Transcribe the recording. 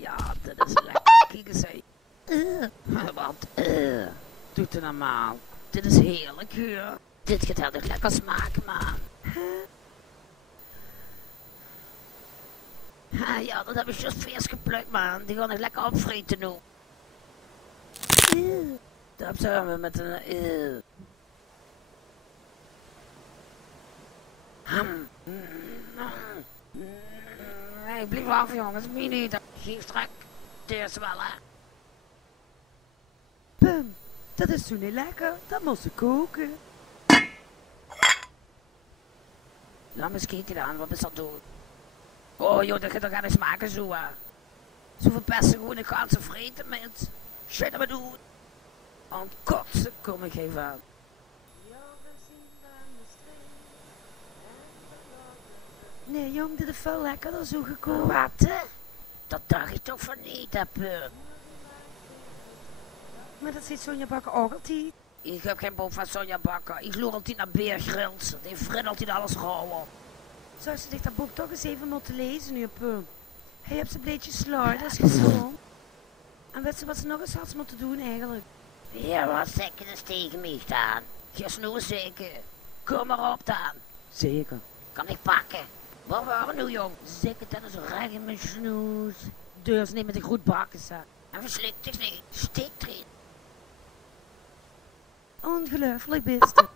Ja, dit is lekker. Kijk eens hé. Wat? Doet het normaal. Dit is heerlijk hier. Dit gaat heel erg lekker smaken, man. Ja, dat heb ik juist vers geplukt, man. Die gaan ik lekker opvreten nu. Daar zijn we met een... Nee, blijf af, jongens. Mij niet. Geef strak. Het is wel, hè. Pum, dat is zo niet lekker. Dat moest ze koken. Laat me eens kijken dan. Wat is dat doen? Oh joh, dat gaat toch niet smaken zo, hè. Zo verpesten gewoon de ganse vreten met. Shit, dat doen. Want kotsen kom ik even aan. Nee, jong, dit is wel lekker dan zo gekookt. Wat, hè? Dat dacht ik toch van niet, hè, Pum. Maar dat zit Sonja Bakker ook altijd. Ik heb geen boom van Sonja Bakker. Ik loer altijd naar Beer Grils. Die vriend altijd alles gehouden. Zou ze zich dat boek toch eens even moeten lezen nu, Pum? Hij hebt een beetje slaar, dat is gezond. En weet ze wat ze nog eens had moeten doen eigenlijk? Ja, wat zeker eens tegen mij staan. Ga snoer zeker. Kom maar op dan. Zeker. Kan ik pakken? Waar waren we nu, jong? Zeker dat is recht in mijn snoes. Deur is niet met de goed bakken, zeg. En verslikt is niet. Steekt erin. Ongelooflijk, beste.